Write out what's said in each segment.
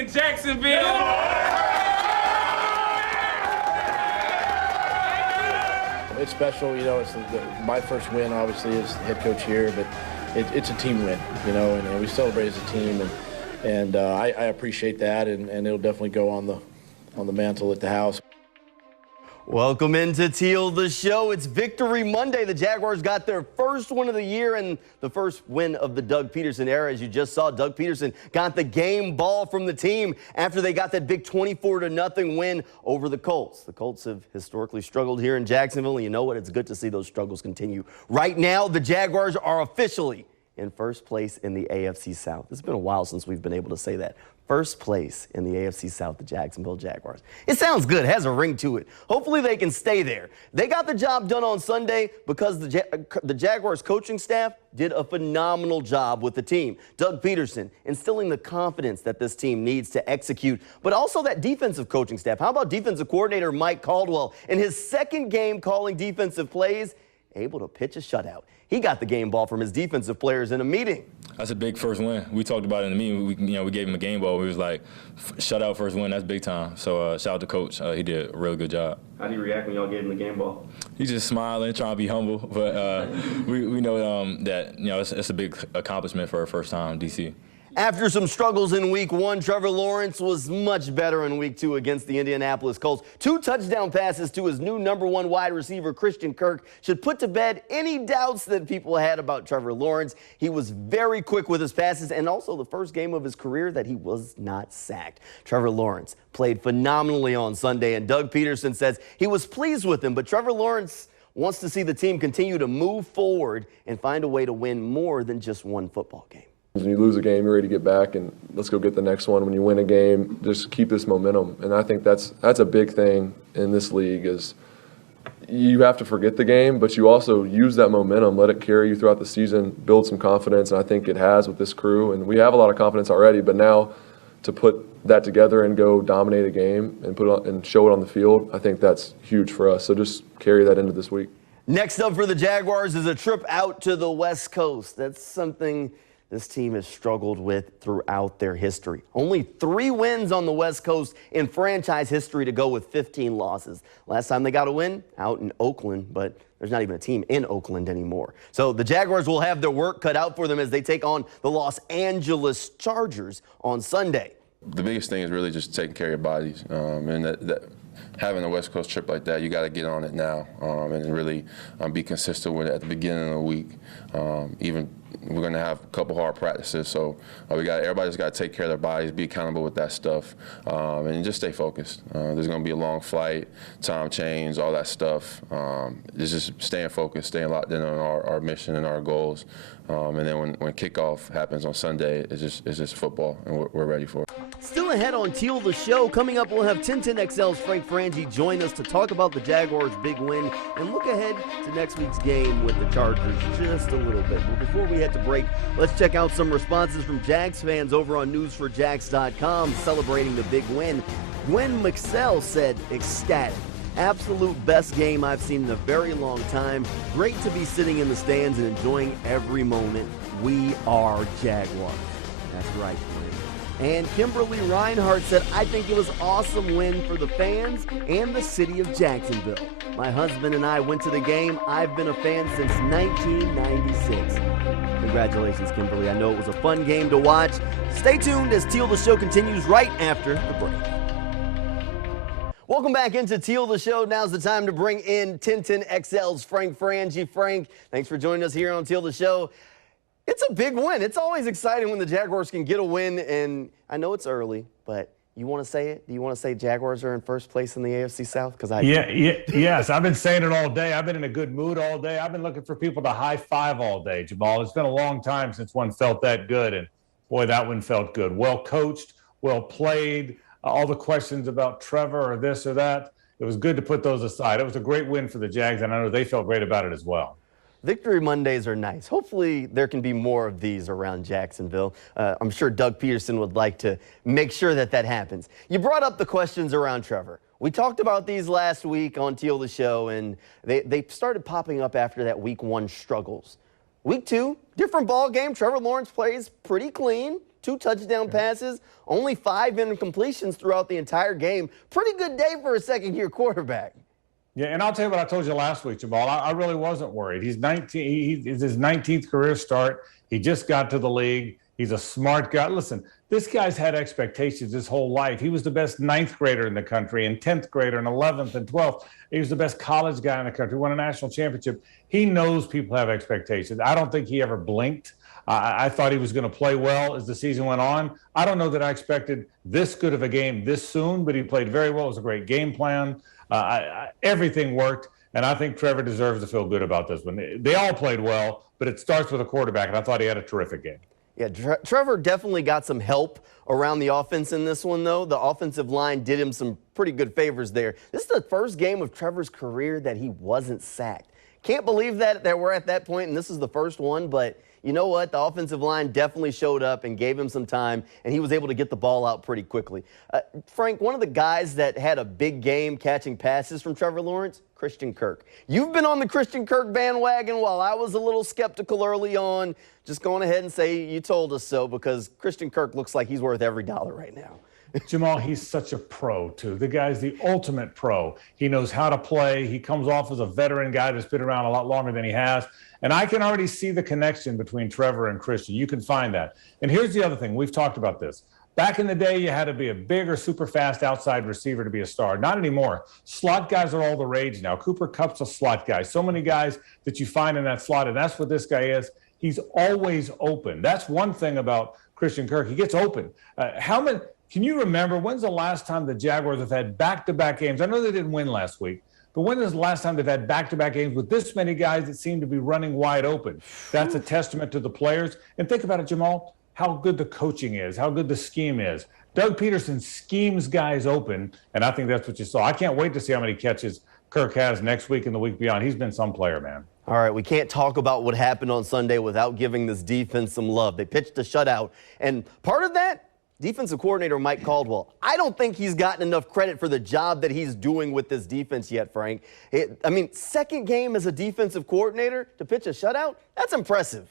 in Jacksonville. It's special, you know, it's my first win, obviously, as head coach here, but it's a team win, you know, and we celebrate as a team, and I appreciate that, and it'll definitely go on the mantle at the house. Welcome into Teal, the show. It's Victory Monday. The Jaguars got their first win of the year and the first win of the Doug Peterson era. As you just saw, Doug Peterson got the game ball from the team after they got that big 24-0 win over the Colts. The Colts have historically struggled here in Jacksonville, and you know what? It's good to see those struggles continue. Right now, the Jaguars are officially in first place in the AFC South. It's been a while since we've been able to say that. First place in the AFC South, the Jacksonville Jaguars. It sounds good, has a ring to it. Hopefully they can stay there. They got the job done on Sunday because the Jaguars coaching staff did a phenomenal job with the team. Doug Peterson instilling the confidence that this team needs to execute, but also that defensive coaching staff. How about defensive coordinator Mike Caldwell in his second game calling defensive plays, able to pitch a shutout? He got the game ball from his defensive players in a meeting. That's a big first win. We talked about it in the meeting. We gave him a game ball. We was like, shutout first win, that's big time. So shout out to Coach. He did a really good job. How do you react when y'all gave him the game ball? He's just smiling, trying to be humble. But we know that it's a big accomplishment for our first time in DC. After some struggles in week one, Trevor Lawrence was much better in week two against the Indianapolis Colts. 2 touchdown passes to his new #1 wide receiver, Christian Kirk, should put to bed any doubts that people had about Trevor Lawrence. He was very quick with his passes, and also the first game of his career that he was not sacked. Trevor Lawrence played phenomenally on Sunday, and Doug Peterson says he was pleased with him, but Trevor Lawrence wants to see the team continue to move forward and find a way to win more than just one football game. When you lose a game, you're ready to get back and let's go get the next one. When you win a game, just keep this momentum. And I think that's a big thing in this league is you have to forget the game, but you also use that momentum, let it carry you throughout the season, build some confidence, and I think it has with this crew. And we have a lot of confidence already, but now to put that together and go dominate a game and put it on, and show it on the field, I think that's huge for us. So just carry that into this week. Next up for the Jaguars is a trip out to the West Coast. That's something this team has struggled with throughout their history. Only 3 wins on the West Coast in franchise history to go with 15 losses. Last time they got a win, out in Oakland, but there's not even a team in Oakland anymore. So the Jaguars will have their work cut out for them as they take on the Los Angeles Chargers on Sunday. The biggest thing is really just taking care of your bodies, and that having a West Coast trip like that, you got to get on it now and really be consistent with it at the beginning of the week. Even we're going to have a couple hard practices, so everybody's got to take care of their bodies, be accountable with that stuff, and just stay focused. There's going to be a long flight, time change, all that stuff. It's just staying focused, staying locked in on our mission and our goals. And then when kickoff happens on Sunday, it's just football, and we're ready for it. Still ahead on Teal the Show. Coming up, we'll have 1010XL's Frank Frangie join us to talk about the Jaguars' big win and look ahead to next week's game with the Chargers just a little bit. But before we head to break, let's check out some responses from Jags fans over on newsforjags.com celebrating the big win. Gwen McSell said, ecstatic. Absolute best game I've seen in a very long time. Great to be sitting in the stands and enjoying every moment. We are Jaguars. That's right, Gwen. And Kimberly Reinhardt said, I think it was an awesome win for the fans and the city of Jacksonville. My husband and I went to the game. I've been a fan since 1996. Congratulations, Kimberly. I know it was a fun game to watch. Stay tuned as Teal the Show continues right after the break. Welcome back into Teal the Show. Now's the time to bring in 1010XL's Frank Frangie. Frank, thanks for joining us here on Teal the Show. It's a big win. It's always exciting when the Jaguars can get a win, and I know it's early, but you want to say it? Do you want to say Jaguars are in first place in the AFC South? Yes, I've been saying it all day. I've been in a good mood all day. I've been looking for people to high five all day, Jamal. It's been a long time since one felt that good, and boy, that one felt good. Well coached, well played. All the questions about Trevor or this or that, it was good to put those aside. It was a great win for the Jags, and I know they felt great about it as well. Victory Mondays are nice. Hopefully there can be more of these around Jacksonville. I'm sure Doug Peterson would like to make sure that that happens. You brought up the questions around Trevor. We talked about these last week on Teal the Show, and they started popping up after that week 1 struggles. Week 2, different ball game. Trevor Lawrence plays pretty clean, 2 touchdown passes, only 5 incompletions throughout the entire game. Pretty good day for a second-year quarterback. Yeah, and I'll tell you what I told you last week, Jamal. I really wasn't worried. He's 19. It's his 19th career start. He just got to the league. He's a smart guy. Listen, this guy's had expectations his whole life. He was the best 9th grader in the country, and 10th grader, and 11th and 12th. He was the best college guy in the country, won a national championship. He knows people have expectations. I don't think he ever blinked. I thought he was going to play well as the season went on. I don't know that I expected this good of a game this soon, but he played very well. It was a great game plan. Everything worked, and I think Trevor deserves to feel good about this one. They all played well, but it starts with a quarterback, and I thought he had a terrific game. Yeah, Trevor definitely got some help around the offense in this one, though. The offensive line did him some pretty good favors there. This is the first game of Trevor's career that he wasn't sacked. Can't believe that we're at that point, and this is the first one, but you know what? The offensive line definitely showed up and gave him some time, and he was able to get the ball out pretty quickly. Frank, one of the guys that had a big game catching passes from Trevor Lawrence, Christian Kirk. You've been on the Christian Kirk bandwagon while I was a little skeptical early on. Just going ahead and say you told us so, because Christian Kirk looks like he's worth every dollar right now. Jamal, he's such a pro, too. The guy's the ultimate pro. He knows how to play. He comes off as a veteran guy that's been around a lot longer than he has. And I can already see the connection between Trevor and Christian. You can find that. And here's the other thing. We've talked about this. Back in the day, you had to be a big or super fast outside receiver to be a star. Not anymore. Slot guys are all the rage now. Cooper Kupp's a slot guy. So many guys that you find in that slot, and that's what this guy is. He's always open. That's one thing about Christian Kirk. He gets open. Can you remember when's the last time the Jaguars have had back-to-back games? I know they didn't win last week, but when is the last time they've had back-to-back games with this many guys that seem to be running wide open? That's a testament to the players. And think about it, Jamal, how good the coaching is, how good the scheme is. Doug Peterson schemes guys open, and I think that's what you saw. I can't wait to see how many catches Kirk has next week and the week beyond. He's been some player, man. All right, we can't talk about what happened on Sunday without giving this defense some love. They pitched a shutout, and part of that, defensive coordinator Mike Caldwell, I don't think he's gotten enough credit for the job that he's doing with this defense yet, Frank. Second game as a defensive coordinator to pitch a shutout, that's impressive.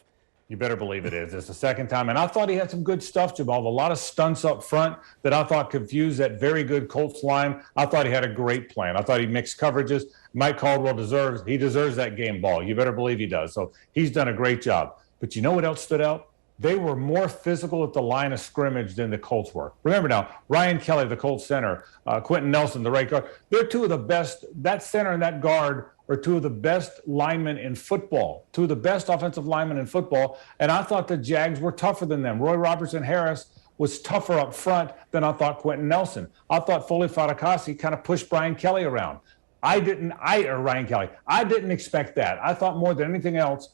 You better believe it is. It's the second time. And I thought he had some good stuff, Jamal. A lot of stunts up front that I thought confused that very good Colts line. I thought he had a great plan. I thought he mixed coverages. Mike Caldwell deserves that game ball. You better believe he does. So he's done a great job. But you know what else stood out? They were more physical at the line of scrimmage than the Colts were. Remember now, Ryan Kelly, the Colts center, Quentin Nelson, the right guard. They're two of the best. That center and that guard are two of the best linemen in football, two of the best offensive linemen in football. And I thought the Jags were tougher than them. Roy Robertson Harris was tougher up front than I thought Quentin Nelson. I thought Foley Fatukasi kind of pushed Brian Kelly around. Ryan Kelly. I didn't expect that. I thought more than anything else,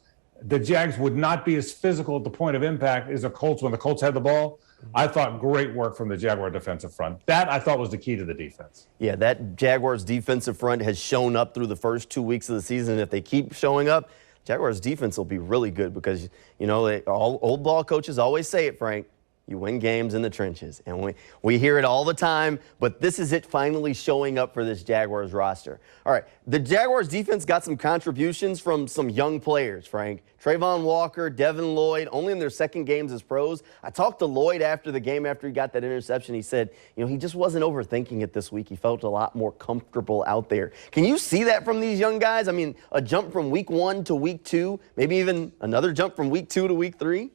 the Jags would not be as physical at the point of impact as the Colts when the Colts had the ball. I thought great work from the Jaguar defensive front. That, I thought, was the key to the defense. Yeah, that Jaguars defensive front has shown up through the first 2 weeks of the season. If they keep showing up, Jaguars defense will be really good because, you know, old ball coaches always say it, Frank. You win games in the trenches. And we hear it all the time, but this is it finally showing up for this Jaguars roster. All right, the Jaguars defense got some contributions from some young players, Frank. Trayvon Walker, Devin Lloyd, only in their second games as pros. I talked to Lloyd after the game, after he got that interception. He said, you know, he just wasn't overthinking it this week. He felt a lot more comfortable out there. Can you see that from these young guys? I mean, a jump from week 1 to week 2, maybe even another jump from week 2 to week 3?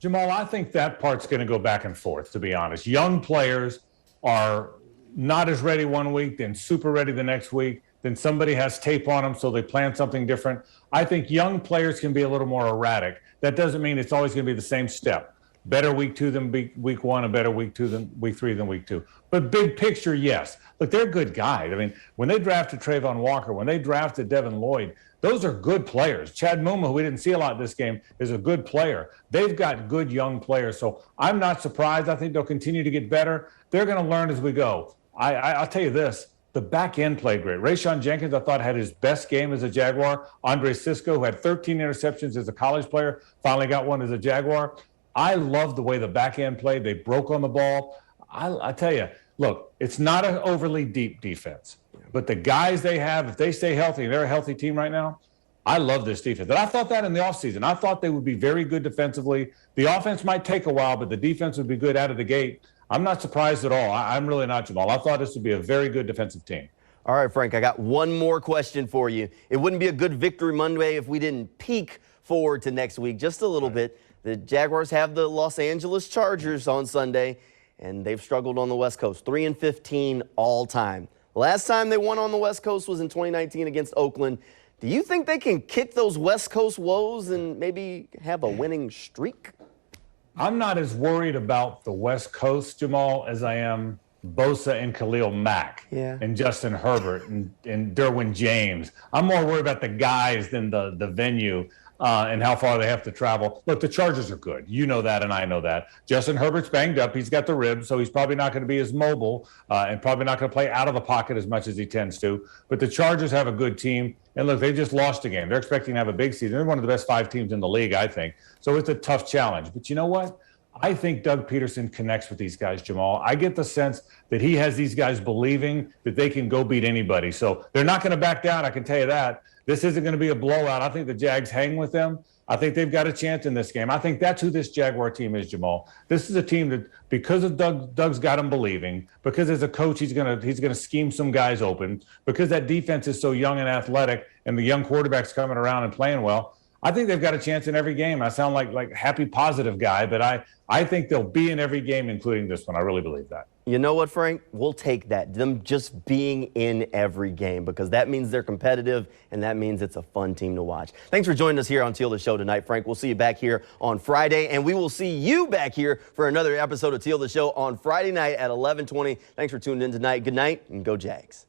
Jamal, I think that part's going to go back and forth, to be honest. Young players are not as ready one week, then super ready the next week. Then somebody has tape on them, so they plan something different. I think young players can be a little more erratic. That doesn't mean it's always going to be the same step. Better week 2 than week 1, and better week 2 than week 3 than week 2. But big picture, yes. Look, they're good guys. I mean, when they drafted Trayvon Walker, when they drafted Devin Lloyd, those are good players. Chad Muma, who we didn't see a lot this game, is a good player. They've got good young players, so I'm not surprised. I think they'll continue to get better. They're going to learn as we go. I'll tell you this. The back end played great. Rayshon Jenkins, I thought, had his best game as a Jaguar. Andre Sisco, who had 13 interceptions as a college player, finally got one as a Jaguar. I love the way the back end played. They broke on the ball. I tell you, look, it's not an overly deep defense. But the guys they have, if they stay healthy, they're a healthy team right now, I love this defense. And I thought that in the offseason. I thought they would be very good defensively. The offense might take a while, but the defense would be good out of the gate. I'm not surprised at all. I'm really not, Jamal. I thought this would be a very good defensive team. All right, Frank, I got one more question for you. It wouldn't be a good Victory Monday if we didn't peek forward to next week just a little bit. The Jaguars have the Los Angeles Chargers on Sunday, and they've struggled on the West Coast, 3-15 all time. Last time they won on the West Coast was in 2019 against Oakland. Do you think they can kick those West Coast woes and maybe have a winning streak? I'm not as worried about the West Coast, Jamal, as I am Bosa and Khalil Mack and Justin Herbert and Derwin James. I'm more worried about the guys than the venue and how far they have to travel. Look, the Chargers are good. You know that, and I know that. Justin Herbert's banged up. He's got the ribs, so he's probably not going to be as mobile and probably not going to play out of the pocket as much as he tends to. But the Chargers have a good team. And look, they just lost a game. They're expecting to have a big season. They're one of the best 5 teams in the league, I think. So it's a tough challenge. But you know what? I think Doug Peterson connects with these guys, Jamal. I get the sense that he has these guys believing that they can go beat anybody. So they're not going to back down, I can tell you that. This isn't going to be a blowout. I think the Jags hang with them. I think they've got a chance in this game. I think that's who this Jaguar team is, Jamal. This is a team that, because of Doug's got them believing, because as a coach he's gonna scheme some guys open, because that defense is so young and athletic, and the young quarterback's coming around and playing well. I think they've got a chance in every game. I sound like happy, positive guy, but I think they'll be in every game, including this one. I really believe that. You know what, Frank? We'll take that. Them just being in every game, because that means they're competitive, and that means it's a fun team to watch. Thanks for joining us here on Teal the Show tonight, Frank. We'll see you back here on Friday, and we will see you back here for another episode of Teal the Show on Friday night at 11:20. Thanks for tuning in tonight. Good night, and go Jags.